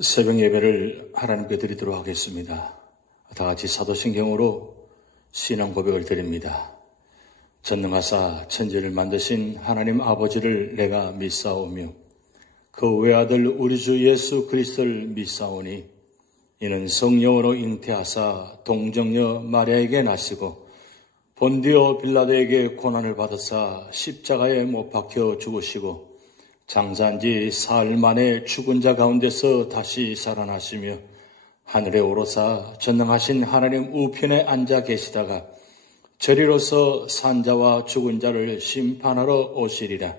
새벽 예배를 하나님께 드리도록 하겠습니다. 다 같이 사도신경으로 신앙 고백을 드립니다. 전능하사 천지를 만드신 하나님 아버지를 내가 믿사오며 그 외아들 우리 주 예수 그리스도를 믿사오니 이는 성령으로 잉태하사 동정녀 마리아에게 나시고 본디오 빌라도에게 고난을 받으사 십자가에 못 박혀 죽으시고 장사한 지 사흘 만에 죽은 자 가운데서 다시 살아나시며 하늘에 오르사 전능하신 하나님 우편에 앉아 계시다가 저리로서 산자와 죽은 자를 심판하러 오시리라.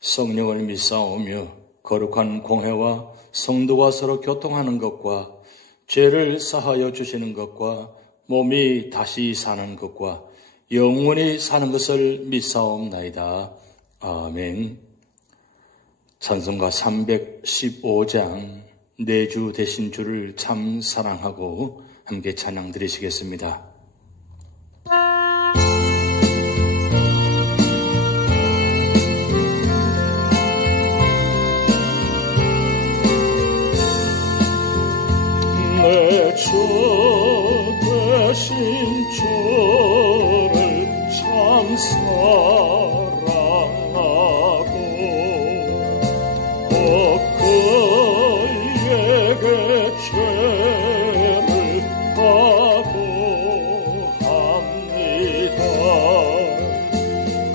성령을 믿사오며 거룩한 공회와 성도와 서로 교통하는 것과 죄를 사하여 주시는 것과 몸이 다시 사는 것과 영원히 사는 것을 믿사옵나이다. 아멘. 찬송가 315장 내 주 되신 주를 참 사랑하고 함께 찬양 드리시겠습니다. 내 주 되신 주를 참 사랑하고 그에게 죄를 사고합니다.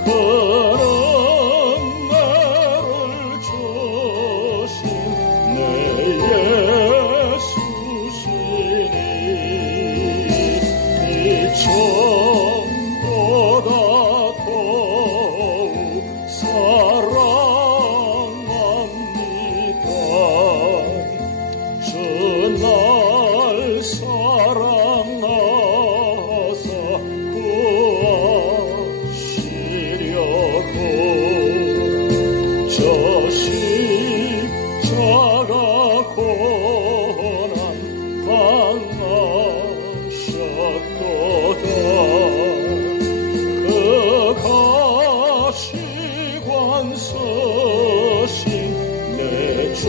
그런 나를 주신 내 예수시니 이 전보다 더욱 사랑합니다. 날 사랑하사 구하시려고 저 십자가 고난 당하셨도다. 그 가시관 서신 내 주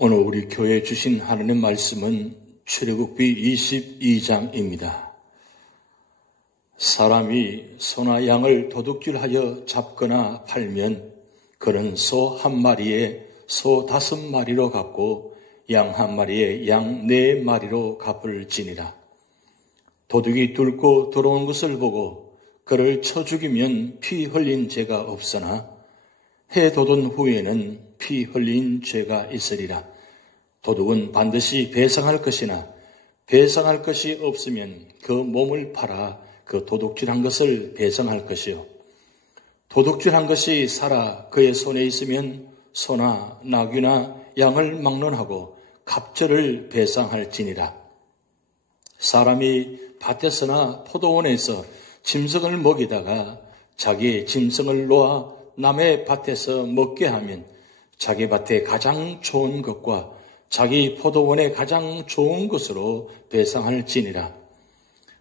오늘 우리 교회에 주신 하나님 말씀은 출애굽기 22장입니다. 사람이 소나 양을 도둑질하여 잡거나 팔면 그는 소 한 마리에 소 5마리로 갚고 양 한 마리에 양 4마리로 갚을 지니라. 도둑이 뚫고 들어온 것을 보고 그를 쳐 죽이면 피 흘린 죄가 없으나 해 돋은 후에는 피 흘린 죄가 있으리라. 도둑은 반드시 배상할 것이나 배상할 것이 없으면 그 몸을 팔아 그 도둑질한 것을 배상할 것이요. 도둑질한 것이 살아 그의 손에 있으면 소나 나귀나 양을 막론하고 갑절을 배상할지니라. 사람이 밭에서나 포도원에서 짐승을 먹이다가 자기의 짐승을 놓아 남의 밭에서 먹게 하면 자기 밭에 가장 좋은 것과 자기 포도원에 가장 좋은 것으로 배상할지니라.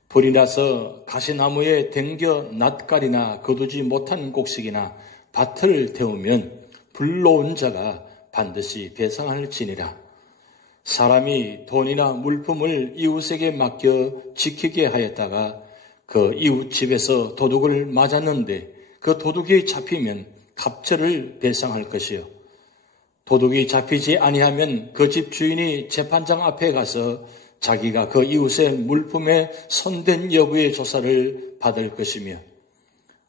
불이 나서 가시나무에 댕겨 낫갈이나 거두지 못한 곡식이나 밭을 태우면 불러온 자가 반드시 배상할지니라. 사람이 돈이나 물품을 이웃에게 맡겨 지키게 하였다가 그 이웃 집에서 도둑을 맞았는데 그 도둑이 잡히면 갑절을 배상할 것이요. 도둑이 잡히지 아니하면 그 집 주인이 재판장 앞에 가서 자기가 그 이웃의 물품에 손댄 여부의 조사를 받을 것이며,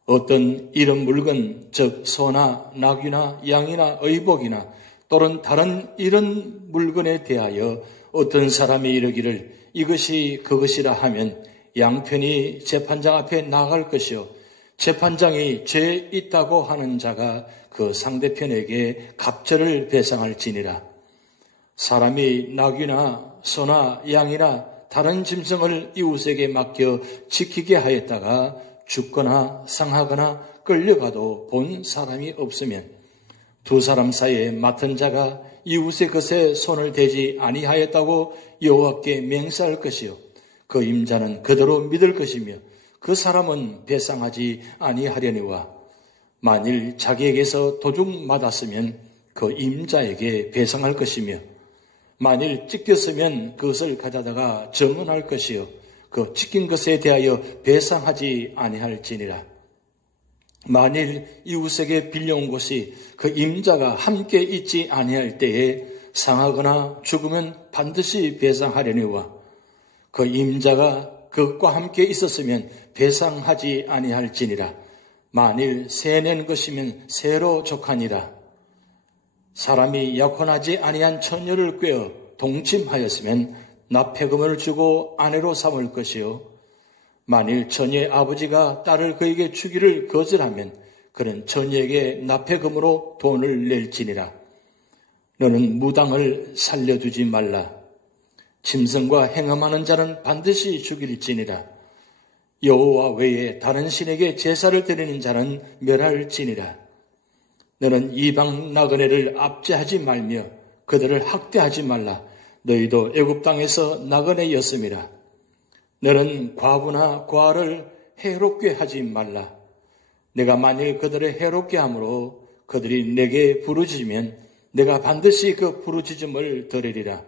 어떤 이런 물건, 즉 소나 나귀나 양이나 의복이나 또는 다른 이런 물건에 대하여 어떤 사람이 이르기를 이것이 그것이라 하면 양편이 재판장 앞에 나갈 것이요, 재판장이 죄 있다고 하는 자가 그 상대편에게 갑절을 배상할지니라. 사람이 나귀나 소나 양이나 다른 짐승을 이웃에게 맡겨 지키게 하였다가 죽거나 상하거나 끌려가도 본 사람이 없으면 두 사람 사이에 맡은 자가 이웃의 것에 손을 대지 아니하였다고 여호와께 맹세할 것이요, 그 임자는 그대로 믿을 것이며 그 사람은 배상하지 아니하려니와, 만일 자기에게서 도둑 맞았으면 그 임자에게 배상할 것이며, 만일 찢겼으면 그것을 가져다가 정언할 것이요, 그 찢긴 것에 대하여 배상하지 아니할지니라. 만일 이웃에게 빌려온 것이 그 임자가 함께 있지 아니할 때에 상하거나 죽으면 반드시 배상하려니와, 그 임자가 그것과 함께 있었으면 배상하지 아니할지니라. 만일 새낸 것이면 새로 족하니라. 사람이 약혼하지 아니한 처녀를 꿰어 동침하였으면 납폐금을 주고 아내로 삼을 것이요, 만일 처녀의 아버지가 딸을 그에게 주기를 거절하면 그는 처녀에게 납폐금으로 돈을 낼지니라. 너는 무당을 살려두지 말라. 짐승과 행음하는 자는 반드시 죽일지니라. 여호와 외에 다른 신에게 제사를 드리는 자는 멸할지니라. 너는 이방 나그네를 압제하지 말며 그들을 학대하지 말라. 너희도 애굽 땅에서 나그네였음이라. 너는 과부나 과를 해롭게 하지 말라. 내가 만일 그들을 해롭게 함으로 그들이 내게 부르짖으면 내가 반드시 그 부르짖음을 들으리라.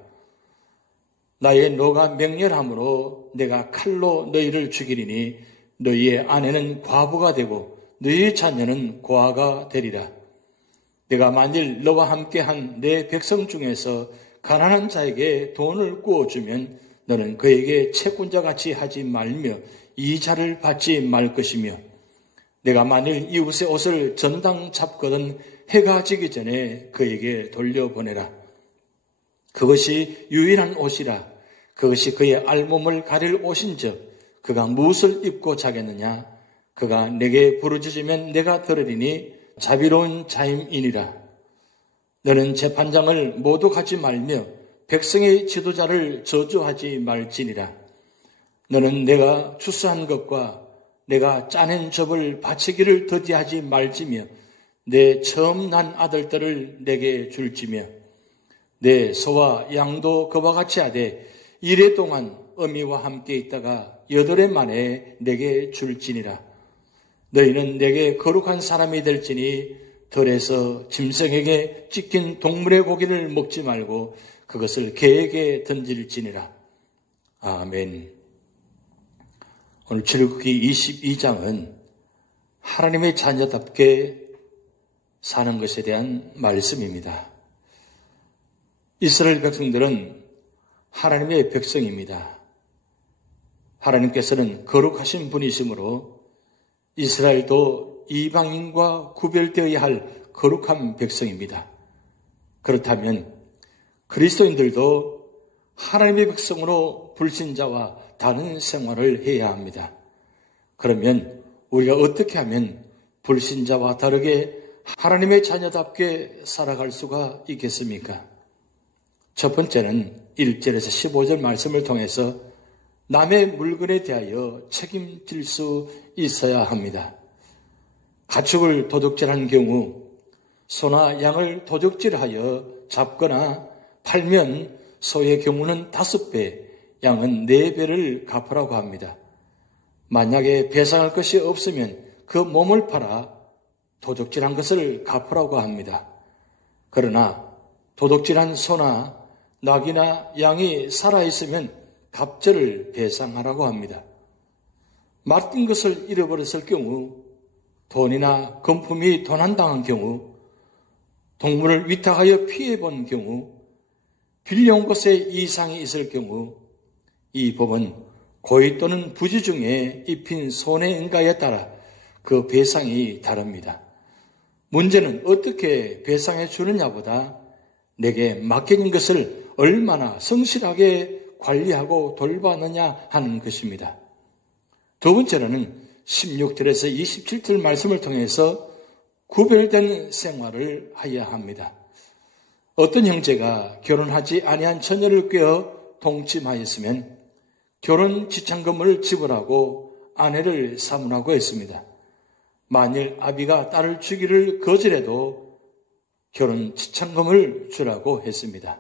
나의 노가 맹렬함으로 내가 칼로 너희를 죽이리니 너희의 아내는 과부가 되고 너희의 자녀는 고아가 되리라. 내가 만일 너와 함께한 내 백성 중에서 가난한 자에게 돈을 꾸어주면 너는 그에게 채권자같이 하지 말며 이자를 받지 말 것이며, 내가 만일 이웃의 옷을 전당 잡거든 해가 지기 전에 그에게 돌려보내라. 그것이 유일한 옷이라. 그것이 그의 알몸을 가릴 옷인즉 그가 무엇을 입고 자겠느냐. 그가 내게 부르짖으면 내가 들으리니 자비로운 자임이니라. 너는 재판장을 모독하지 말며 백성의 지도자를 저주하지 말지니라. 너는 내가 추수한 것과 내가 짜낸 접을 바치기를 더디하지 말지며 내 처음 난 아들들을 내게 줄지며 내 소와 양도 그와 같이 하되 이래 동안 어미와 함께 있다가 8해 만에 내게 줄지니라. 너희는 내게 거룩한 사람이 될지니 들에서 짐승에게 찢긴 동물의 고기를 먹지 말고 그것을 개에게 던질지니라. 아멘. 오늘 출애굽기 22장은 하나님의 자녀답게 사는 것에 대한 말씀입니다. 이스라엘 백성들은 하나님의 백성입니다. 하나님께서는 거룩하신 분이시므로 이스라엘도 이방인과 구별되어야 할 거룩한 백성입니다. 그렇다면 그리스도인들도 하나님의 백성으로 불신자와 다른 생활을 해야 합니다. 그러면 우리가 어떻게 하면 불신자와 다르게 하나님의 자녀답게 살아갈 수가 있겠습니까? 첫 번째는 1절에서 15절 말씀을 통해서 남의 물건에 대하여 책임질 수 있어야 합니다. 가축을 도둑질한 경우 소나 양을 도둑질하여 잡거나 팔면 소의 경우는 5배, 양은 4배를 갚으라고 합니다. 만약에 배상할 것이 없으면 그 몸을 팔아 도둑질한 것을 갚으라고 합니다. 그러나 도둑질한 소나 낙이나 양이 살아있으면 갑절을 배상하라고 합니다. 맡긴 것을 잃어버렸을 경우, 돈이나 금품이 도난당한 경우, 동물을 위탁하여 피해본 경우, 빌려온 것에 이상이 있을 경우, 이 법은 고의 또는 부지 중에 입힌 손해 인가에 따라 그 배상이 다릅니다. 문제는 어떻게 배상해 주느냐보다 내게 맡겨진 것을 얼마나 성실하게 관리하고 돌봐느냐 하는 것입니다. 두 번째로는 16절에서 27절 말씀을 통해서 구별된 생활을 해야 합니다. 어떤 형제가 결혼하지 아니한 처녀를 꿰어 동침하였으면 결혼 지참금을 지불하고 아내를 사문하고 했습니다. 만일 아비가 딸을 주기를 거절해도 결혼 지참금을 주라고 했습니다.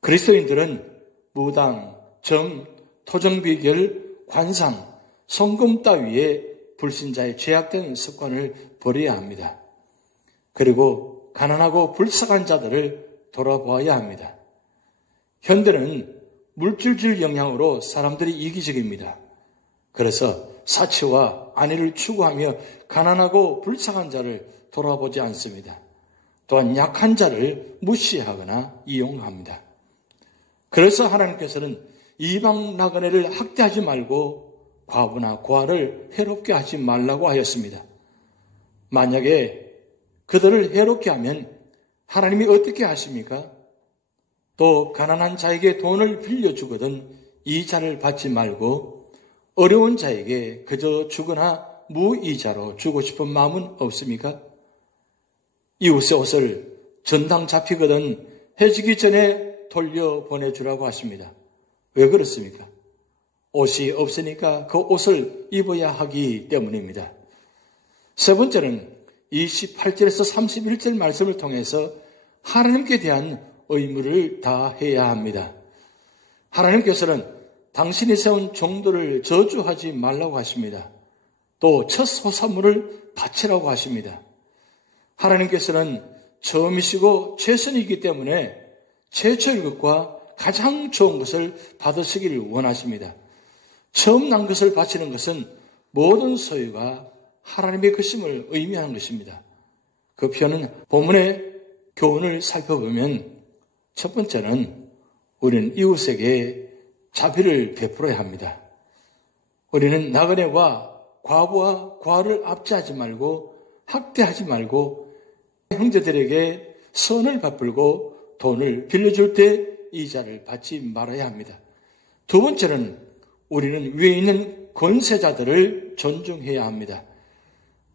그리스도인들은 무당, 점, 토정비결, 관상, 송금 따위에 불신자의 죄악된 습관을 버려야 합니다. 그리고 가난하고 불쌍한 자들을 돌아보아야 합니다. 현대는 물질주의 영향으로 사람들이 이기적입니다. 그래서 사치와 안위를 추구하며 가난하고 불쌍한 자를 돌아보지 않습니다. 또한 약한 자를 무시하거나 이용합니다. 그래서 하나님께서는 이방 나그네를 학대하지 말고 과부나 고아를 해롭게 하지 말라고 하였습니다. 만약에 그들을 해롭게 하면 하나님이 어떻게 하십니까? 또 가난한 자에게 돈을 빌려주거든 이자를 받지 말고 어려운 자에게 그저 주거나 무이자로 주고 싶은 마음은 없습니까? 이웃의 옷을 전당 잡히거든 해지기 전에 돌려보내주라고 하십니다. 왜 그렇습니까? 옷이 없으니까 그 옷을 입어야 하기 때문입니다. 세 번째는 28절에서 31절 말씀을 통해서 하나님께 대한 의무를 다해야 합니다. 하나님께서는 당신이 세운 종들을 저주하지 말라고 하십니다. 또 첫 소산물을 바치라고 하십니다. 하나님께서는 처음이시고 최선이기 때문에 최초의 것과 가장 좋은 것을 받으시기를 원하십니다. 처음 난 것을 바치는 것은 모든 소유가 하나님의 것임을 의미하는 것입니다. 그 표현은 본문의 교훈을 살펴보면 첫 번째는 우리는 이웃에게 자비를 베풀어야 합니다. 우리는 나그네와 과부와 고아를 압제하지 말고 학대하지 말고 형제들에게 선을 베풀고 돈을 빌려줄 때 이자를 받지 말아야 합니다. 두 번째는 우리는 위에 있는 권세자들을 존중해야 합니다.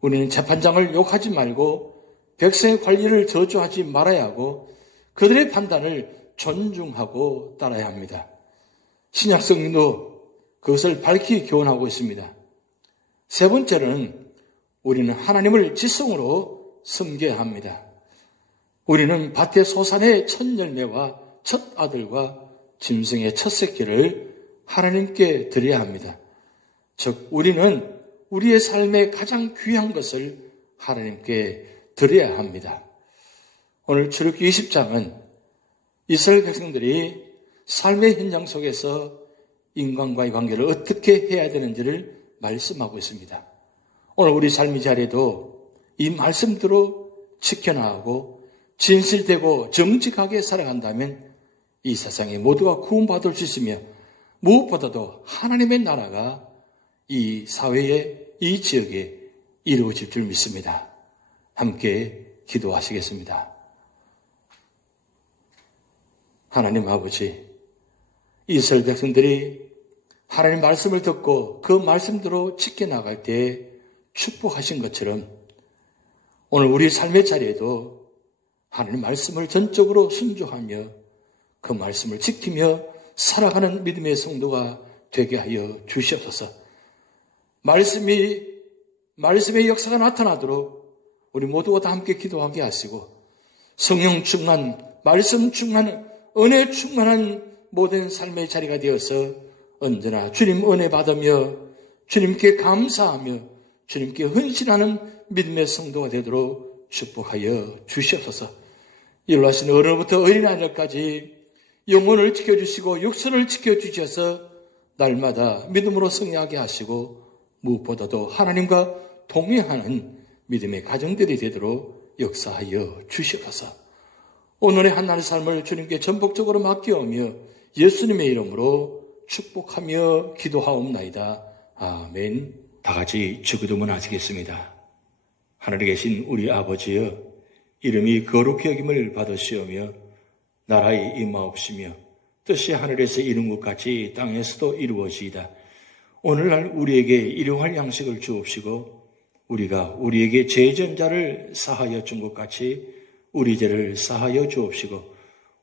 우리는 재판장을 욕하지 말고 백성의 관리를 저주하지 말아야 하고 그들의 판단을 존중하고 따라야 합니다. 신약 성경도 그것을 밝히 교훈하고 있습니다. 세 번째는 우리는 하나님을 지성으로 섬겨야 합니다. 우리는 밭의 소산의 첫 열매와 첫 아들과 짐승의 첫 새끼를 하나님께 드려야 합니다. 즉 우리는 우리의 삶의 가장 귀한 것을 하나님께 드려야 합니다. 오늘 출애굽기 20장은 이스라엘 백성들이 삶의 현장 속에서 인간과의 관계를 어떻게 해야 되는지를 말씀하고 있습니다. 오늘 우리 삶의 자리에도 이 말씀대로 지켜나가고 진실되고 정직하게 살아간다면 이 세상에 모두가 구원받을 수 있으며 무엇보다도 하나님의 나라가 이 사회에, 이 지역에 이루어질 줄 믿습니다. 함께 기도하시겠습니다. 하나님 아버지, 이스라엘 백성들이 하나님 말씀을 듣고 그 말씀대로 지켜나갈 때 축복하신 것처럼 오늘 우리 삶의 자리에도 하나님 말씀을 전적으로 순종하며 그 말씀을 지키며 살아가는 믿음의 성도가 되게 하여 주시옵소서. 말씀의 역사가 나타나도록 우리 모두가 다 함께 기도하게 하시고 성령 충만, 말씀 충만, 은혜 충만한 모든 삶의 자리가 되어서 언제나 주님 은혜 받으며 주님께 감사하며 주님께 헌신하는 믿음의 성도가 되도록 축복하여 주시옵소서. 일하신 어른부터 어린아이들까지 영혼을 지켜주시고 육선을 지켜주셔서 날마다 믿음으로 승리하게 하시고 무엇보다도 하나님과 동행하는 믿음의 가정들이 되도록 역사하여 주시옵소서. 오늘의 한나의 삶을 주님께 전폭적으로 맡겨오며 예수님의 이름으로 축복하며 기도하옵나이다. 아멘. 다 같이 주기도문 하시겠습니다. 하늘에 계신 우리 아버지여, 이름이 거룩히 여김을 받으시오며 나라의 임하옵시며 뜻이 하늘에서 이룬 것 같이 땅에서도 이루어지이다. 오늘날 우리에게 일용할 양식을 주옵시고 우리가 우리에게 죄진 자를 사하여 준 것 같이 우리 죄를 사하여 주옵시고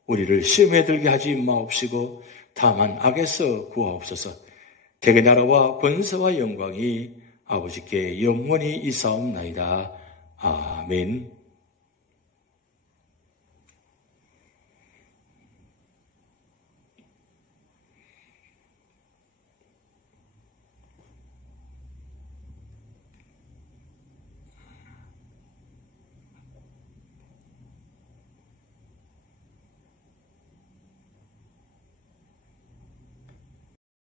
우리를 시험에 들게 하지 마옵시고 다만 악에서 구하옵소서. 대개 나라와 권세와 영광이 아버지께 영원히 이사옵나이다. 아멘.